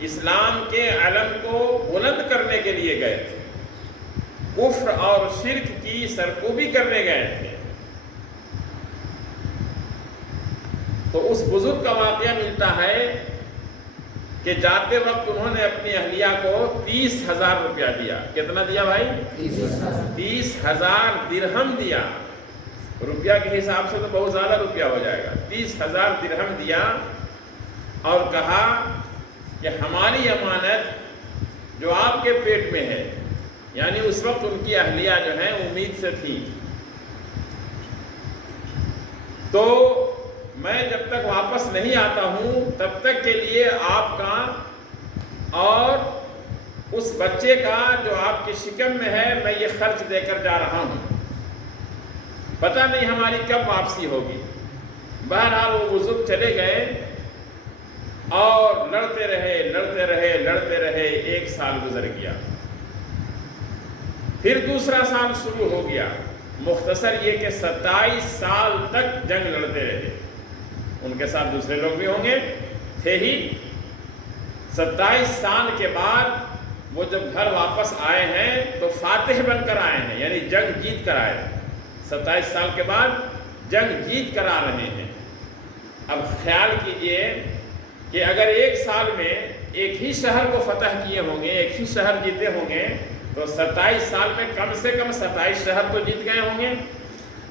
اسلام کے علم کو بلند کرنے کے لیے گئے تھے، کفر اور شرک کی سرکوبی کرنے گئے تھے۔ تو اس بزرگ کا واقعہ ملتا ہے کہ جاتے وقت انہوں نے اپنی اہلیہ کو 30,000 روپیہ دیا۔ کتنا دیا بھائی؟ 30,000 درہم دیا۔ روپیہ کے حساب سے تو بہت زیادہ روپیہ ہو جائے گا۔ 30,000 درہم دیا اور کہا کہ ہماری امانت جو آپ کے پیٹ میں ہے، یعنی اس وقت ان کی اہلیہ جو ہے امید سے تھی، تو میں جب تک واپس نہیں آتا ہوں تب تک کے لیے آپ کا اور اس بچے کا جو آپ کی شکم میں ہے میں یہ خرچ دے کر جا رہا ہوں، پتہ نہیں ہماری کب واپسی ہوگی۔ بہرحال وہ بزرگ چلے گئے اور لڑتے رہے، 1 سال گزر گیا، پھر دوسرا سال شروع ہو گیا۔ مختصر یہ کہ 27 سال تک جنگ لڑتے رہے۔ ان کے ساتھ دوسرے لوگ بھی ہوں گے، تھے ہی۔ 27 سال کے بعد وہ جب گھر واپس آئے ہیں تو فاتح بن کر آئے ہیں، یعنی جنگ جیت کر آئے ہیں۔ 27 سال کے بعد جنگ جیت کر آ رہے ہیں۔ اب خیال کیجئے کہ اگر 1 سال میں ایک ہی شہر کو فتح کیے ہوں گے، ایک ہی شہر جیتے ہوں گے، تو 27 سال میں کم سے کم 27 شہر تو جیت گئے ہوں گے۔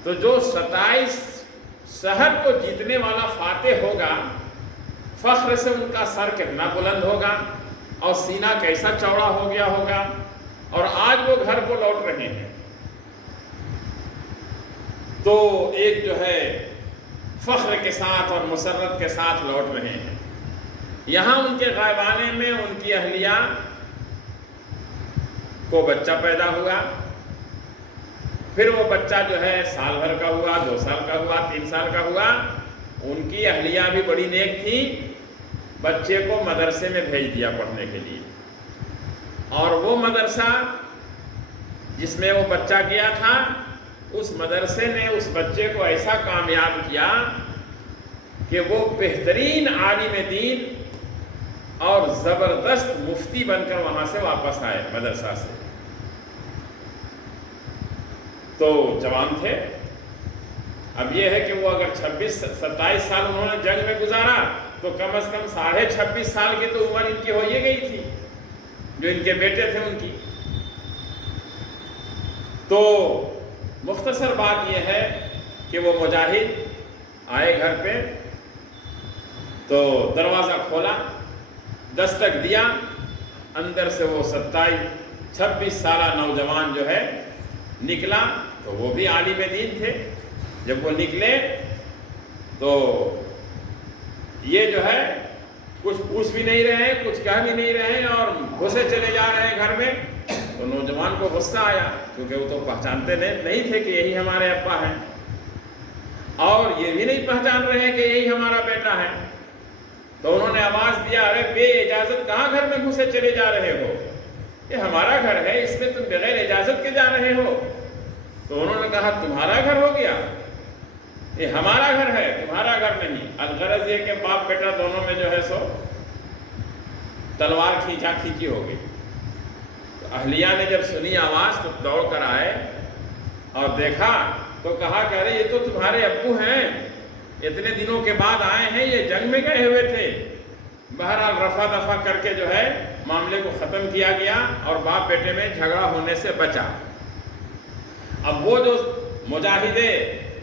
تو جو 27 شہر کو جیتنے والا فاتح ہوگا، فخر سے ان کا سر کتنا بلند ہوگا اور سینہ کیسا چوڑا ہو گیا ہوگا، اور آج وہ گھر کو لوٹ رہے ہیں۔ تو ایک جو ہے فخر کے ساتھ اور مسرت کے ساتھ لوٹ رہے ہیں۔ یہاں ان کے غائبانے میں ان کی اہلیہ کو بچہ پیدا ہوا، پھر وہ بچہ جو ہے سال بھر کا ہوا، 2 سال کا ہوا، 3 سال کا ہوا۔ ان کی اہلیہ بھی بڑی نیک تھی، بچے کو مدرسے میں بھیج دیا پڑھنے کے لیے، اور وہ مدرسہ جس میں وہ بچہ گیا تھا، اس مدرسے نے اس بچے کو ایسا کامیاب کیا کہ وہ بہترین عالم دین اور زبردست مفتی بن کر وہاں سے واپس آئے مدرسہ سے۔ تو جوان تھے۔ اب یہ ہے کہ وہ اگر 27 سال انہوں نے جنگ میں گزارا تو کم از کم 26.5 سال کی تو عمر ان کی ہو ہی گئی تھی، جو ان کے بیٹے تھے ان کی۔ تو مختصر بات یہ ہے کہ وہ مجاہد آئے گھر پہ، تو دروازہ کھولا، دستک دیا، اندر سے وہ 26 سالہ نوجوان جو ہے نکلا۔ تو وہ بھی عالم دین تھے۔ جب وہ نکلے تو یہ جو ہے کچھ پوچھ بھی نہیں رہے، کچھ کہہ بھی نہیں رہے، اور گھسے چلے جا رہے ہیں گھر میں۔ تو نوجوان کو غصہ آیا، کیونکہ وہ تو پہچانتے نہیں تھے کہ یہی ہمارے ابا ہیں، اور یہ بھی نہیں پہچان رہے ہیں کہ یہی ہمارا بیٹا ہے۔ تو انہوں نے آواز دیا، ارے بے اجازت کہاں گھر میں گھسے چلے جا رہے ہو؟ یہ ہمارا گھر ہے، اس میں تم بغیر اجازت کے جا رہے ہو۔ تو انہوں نے کہا تمہارا گھر ہو گیا، یہ ہمارا گھر ہے، تمہارا گھر نہیں۔ الغرض یہ کہ باپ بیٹا دونوں میں جو ہے سو تلوار کھینچا کھینچی ہو گئی۔ تو اہلیہ نے جب سنی آواز تو دوڑ کر آئے اور دیکھا تو کہا کہ ارے یہ تو تمہارے ابو ہیں، اتنے دنوں کے بعد آئے ہیں، یہ جنگ میں گئے ہوئے تھے۔ بہرحال رفع دفع کر کے جو ہے معاملے کو ختم کیا گیا اور باپ بیٹے میں جھگڑا ہونے سے بچا۔ اب وہ جو مجاہد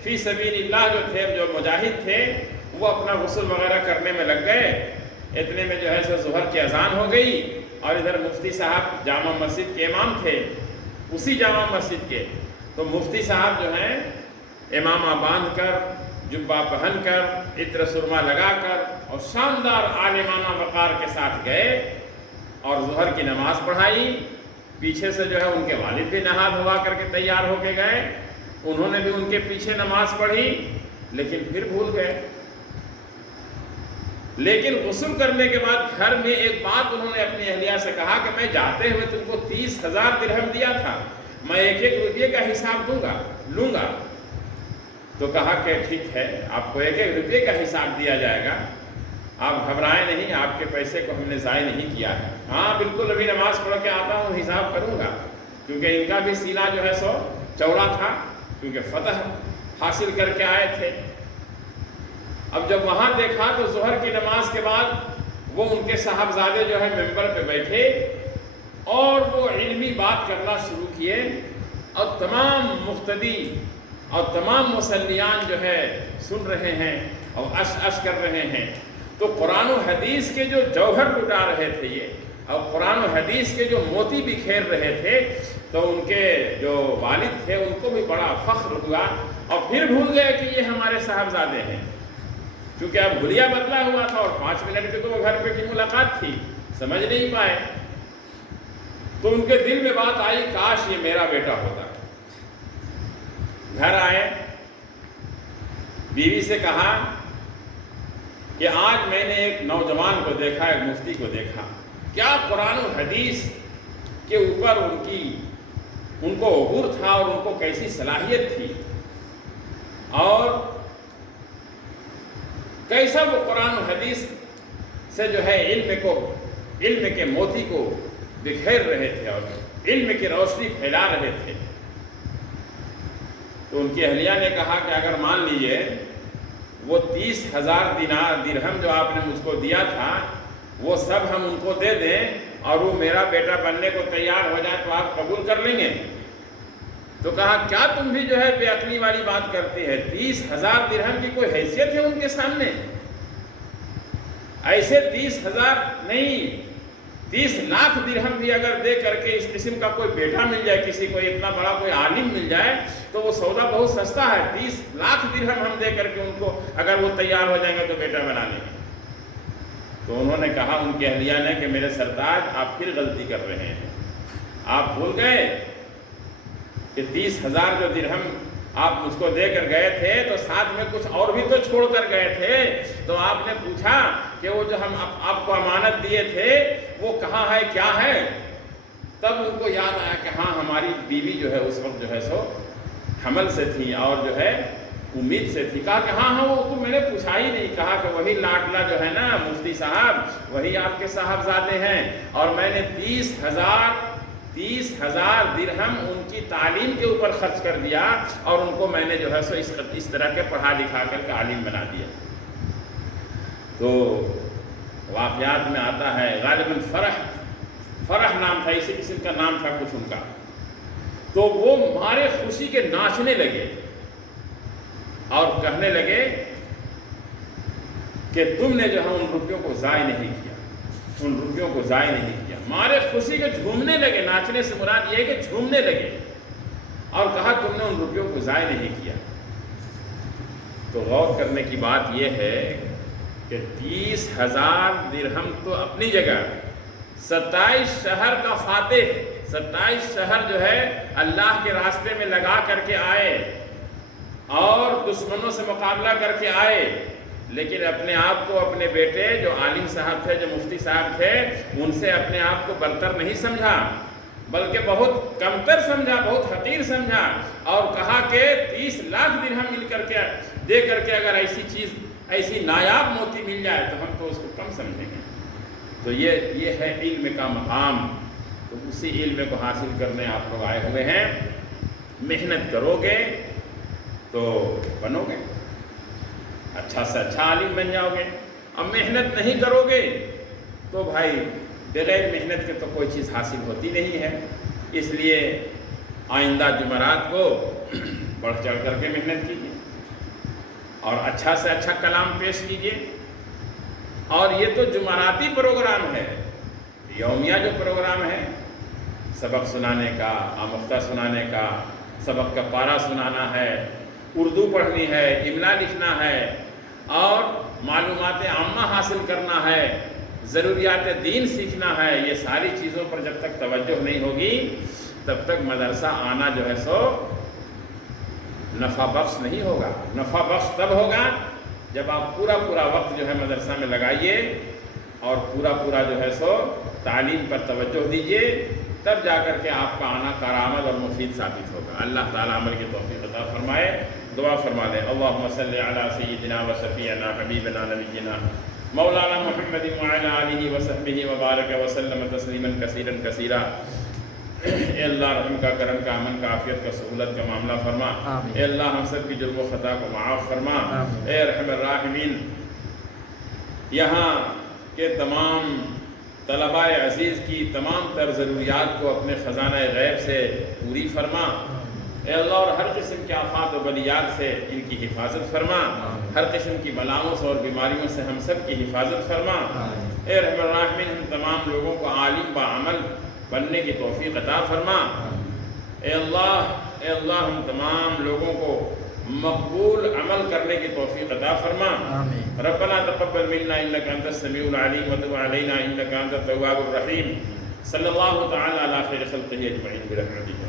فی سبیل اللہ جو تھے، جو مجاہد تھے، وہ اپنا غسل وغیرہ کرنے میں لگ گئے۔ اتنے میں جو ہے سو ظہر کی اذان ہو گئی، اور ادھر مفتی صاحب جامع مسجد کے امام تھے، اسی جامع مسجد کے۔ تو مفتی صاحب جو ہیں امامہ باندھ کر، جبہ پہن کر، عطر سرما لگا کر اور شاندار عالمانہ وقار کے ساتھ گئے اور ظہر کی نماز پڑھائی۔ پیچھے سے جو ہے ان کے والد بھی نہا دھوا کر کے تیار ہو کے گئے، انہوں نے بھی ان کے پیچھے نماز پڑھی، لیکن پھر بھول گئے۔ لیکن غسل کرنے کے بعد گھر میں ایک بات انہوں نے اپنی اہلیہ سے کہا کہ میں جاتے ہوئے تم کو 30,000 درہم دیا تھا، میں 1 روپیے کا حساب لوں گا۔ تو کہا کہ ٹھیک ہے، آپ کو 1 روپیے کا حساب دیا جائے گا، آپ گھبرائیں نہیں، آپ کے پیسے کو ہم نے ضائع نہیں کیا ہے۔ ہاں بالکل، ابھی نماز پڑھ کے آتا ہوں، حساب کروں گا، کیونکہ ان کا بھی سینہ جو ہے سو چوڑا تھا، کیونکہ فتح حاصل کر کے آئے تھے۔ اب جب وہاں دیکھا تو ظہر کی نماز کے بعد وہ ان کے صاحبزادے جو ہے ممبر پہ بیٹھے اور وہ علمی بات کرنا شروع کیے، اور تمام مقتدی اور تمام مصلیان جو ہے سن رہے ہیں اور اش کر رہے ہیں۔ تو قرآن و حدیث کے جو جوہر لٹا رہے تھے یہ، اور قرآن و حدیث کے جو موتی بکھیر رہے تھے، تو ان کے جو والد تھے ان کو بھی بڑا فخر ہوا، اور پھر بھول گئے کہ یہ ہمارے صاحبزادے ہیں، کیونکہ اب حلیہ بدلا ہوا تھا اور 5 منٹ کی تو وہ گھر پہ کی ملاقات تھی، سمجھ نہیں پائے۔ تو ان کے دل میں بات آئی، کاش یہ میرا بیٹا ہوتا۔ گھر آئے، بیوی سے کہا کہ آج میں نے ایک نوجوان کو دیکھا، ایک مفتی کو دیکھا، کیا قرآن و حدیث کے اوپر ان کو عبور تھا اور ان کو کیسی صلاحیت تھی، اور کیسا وہ قرآن و حدیث سے جو ہے علم کے موتی کو بکھیر رہے تھے اور علم کی روشنی پھیلا رہے تھے۔ تو ان کی اہلیہ نے کہا کہ اگر مان لیجئے وہ 30,000 درہم جو آپ نے مجھ کو دیا تھا وہ سب ہم ان کو دے دیں اور وہ میرا بیٹا بننے کو تیار ہو جائے تو آپ قبول کر لیں گے؟ تو کہا کیا تم بھی جو ہے بے عقلی والی بات کرتے ہیں؟ 30,000 درہم کی کوئی حیثیت ہے ان کے سامنے؟ ایسے 30,000 نہیں، 30 لاکھ درہم بھی اگر دے کر کے اس قسم کا کوئی بیٹا مل جائے، کسی کو اتنا بڑا کوئی عالم مل جائے تو وہ سودا بہت سستا ہے۔ 30 لاکھ درہم ہم دے کر کے ان کو اگر وہ تیار ہو جائیں گے تو بیٹا بنا لیں گے۔ تو انہوں نے کہا، ان کی اہلیہ نے، کہ میرے سرتاج آپ پھر غلطی کر رہے ہیں، آپ بھول گئے کہ 30,000 جو درہم آپ مجھ کو دے کر گئے تھے تو ساتھ میں کچھ اور بھی تو چھوڑ کر گئے تھے۔ تو آپ نے پوچھا کہ وہ جو ہم آپ کو امانت دیے تھے وہ کہاں ہے، کیا ہے؟ تب ان کو یاد آیا کہ ہاں ہماری بیوی جو ہے اس وقت جو ہے سو حمل سے تھی اور جو ہے امید سے تھی۔ کہا کہ ہاں وہ تو میں نے پوچھا ہی نہیں۔ کہا کہ وہی لاڈلا جو ہے نا مفتی صاحب، وہی آپ کے صاحبزادے ہیں، اور میں نے 30,000 درہم ان کی تعلیم کے اوپر خرچ کر دیا، اور ان کو میں نے جو ہے سو اس طرح کے پڑھا لکھا کر کے عالم بنا دیا۔ تو واقعات میں آتا ہے، غالباً فرح نام تھا، اسی قسم کا نام تھا کچھ ان کا، تو وہ مارے خوشی کے ناچنے لگے اور کہنے لگے کہ تم نے جو ہے ان روپیوں کو ضائع نہیں کیا، ان روپیوں کو ضائع نہیں کیا۔ مارے خوشی کے جھومنے لگے، ناچنے سے مراد یہ ہے کہ جھومنے لگے، اور کہا تم نے ان روپیوں کو ضائع نہیں کیا۔ تو غور کرنے کی بات یہ ہے کہ 30,000 درہم تو اپنی جگہ، 27 شہر کا فاتح، 27 شہر جو ہے اللہ کے راستے میں لگا کر کے آئے اور دشمنوں سے مقابلہ کر کے آئے، لیکن اپنے آپ کو، اپنے بیٹے جو عالم صاحب تھے، جو مفتی صاحب تھے، ان سے اپنے آپ کو برتر نہیں سمجھا، بلکہ بہت کمتر سمجھا، بہت حقیر سمجھا، اور کہا کہ 30 لاکھ درہم مل کر کے دے کر کے اگر ایسی چیز، ایسی نایاب موتی مل جائے تو ہم تو اس کو کم سمجھیں گے۔ تو یہ ہے علم کا مقام۔ تو اسی علم کو حاصل کرنے آپ لوگ آئے ہوئے ہیں۔ محنت کرو گے تو بنو گے، اچھا سے اچھا عالم بن جاؤ گے، اب محنت نہیں کرو گے تو بھائی بغیر محنت کے تو کوئی چیز حاصل ہوتی نہیں ہے۔ اس لیے آئندہ جمعرات کو بڑھ چڑھ کر کے محنت کیجیے اور اچھا سے اچھا کلام پیش کیجیے۔ اور یہ تو جمعراتی پروگرام ہے، یومیہ جو پروگرام ہے، سبق سنانے کا، آموختہ سنانے کا، سبق کا پارہ سنانا ہے، اردو پڑھنی ہے، املا لکھنا ہے، اور معلومات عامہ حاصل کرنا ہے، ضروریات دین سیکھنا ہے، یہ ساری چیزوں پر جب تک توجہ نہیں ہوگی تب تک مدرسہ آنا جو ہے سو نفع بخش نہیں ہوگا۔ نفع بخش تب ہوگا جب آپ پورا وقت جو ہے مدرسہ میں لگائیے اور پورا جو ہے سو تعلیم پر توجہ دیجیے، تب جا کر کے آپ کا آنا کارآمد اور مفید ثابت ہوگا۔ اللہ تعالیٰ عمل کی توفیق عطا فرمائے۔ دعا فرما دیں، اللہم صلی علی سیدنا و شفیعنا حبیبنا نبینا مولانا محمد وعلی آلہ وصحبہ وبارک وسلم تسلیما کثیرا کثیرا۔ اے اللہ رحم کا، کرم کا، امن کا، عافیت کا، سہولت کا معاملہ فرما۔ اے اللہ ہم سب کی جرم و خطا کو معاف فرما۔ اے ارحم الراحمین، یہاں کے تمام طلباء عزیز کی تمام تر ضروریات کو اپنے خزانہ غیب سے پوری فرما۔ اے اللہ اور ہر قسم کے آفات و بلیات سے ان کی حفاظت فرما، ہر قسم کی بلاؤں سے اور بیماریوں سے ہم سب کی حفاظت فرما۔ اے رحم الراحمین، ہم تمام لوگوں کو عالم بعمل بننے کی توفیق عطا فرما۔ اے اللہ ہم تمام لوگوں کو مقبول عمل کرنے کی توفیق عطا فرما۔ ربنا تقبل منا انک انت السمیع العلیم وتب علینا انک انت التواب الرحیم۔ صلی اللہ تعالی علی خیر خلقہ اجمعین برحمتک۔